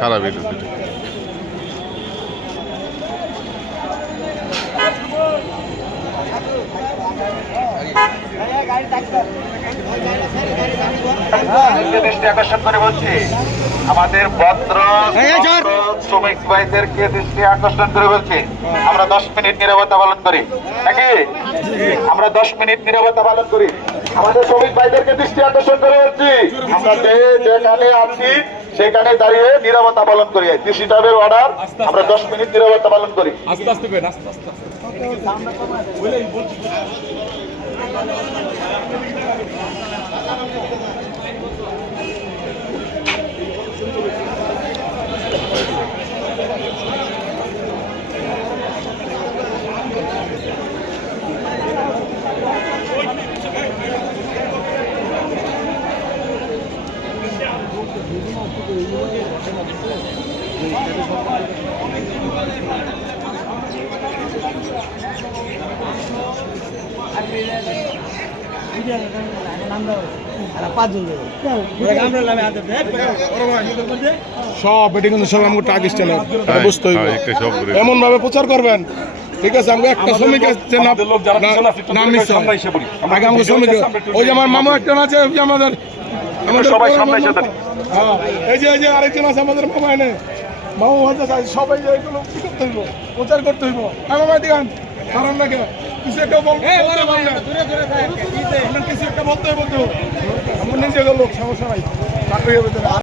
খারাপ এটা দৃষ্টি আকর্ষণ করে বলছি আমাদের ভদ্র শ্রমিক ভাইদেরকে দৃষ্টি আকর্ষণ করে বলছি আমরা 10 মিনিট নীরবতা পালন করি নাকি আমরা 10 মিনিট নীরবতা পালন করি আমাদের শ্রমিক ভাইদেরকে দৃষ্টি আকর্ষণ করে বলছি আমরা যেখানে আছি সেখানে দাঁড়িয়ে নীরবতা পালন করি ডিসি সাহেবের অর্ডার আমরা 10 মিনিট নীরবতা পালন করি আস্তে আস্তে আস্তে আস্তে সব এটি কিন্তু সব আমাকে টাকা চ্যানেল বুঝতে হইব এমন ভাবে প্রচার করবেন ঠিক আছে আমাকে একটা শ্রমিক নাম নিচ্ছে আগে আমাকে শ্রমিক ওই যে আমার মামা একজন আছে ওই যে আমাদের সবাই সামনে এসে এই যে আরেকজন আছে আমাদের মামা এনে মামা হতে চাই সবাই যে এগুলো কি করতে হইব প্রচার করতে হইব মামা দিগান কারণ না কিছু একটা কিছু একটা বলতে হইব তো আমার নিজে লোক সমস্যা নাই চাকরি হবে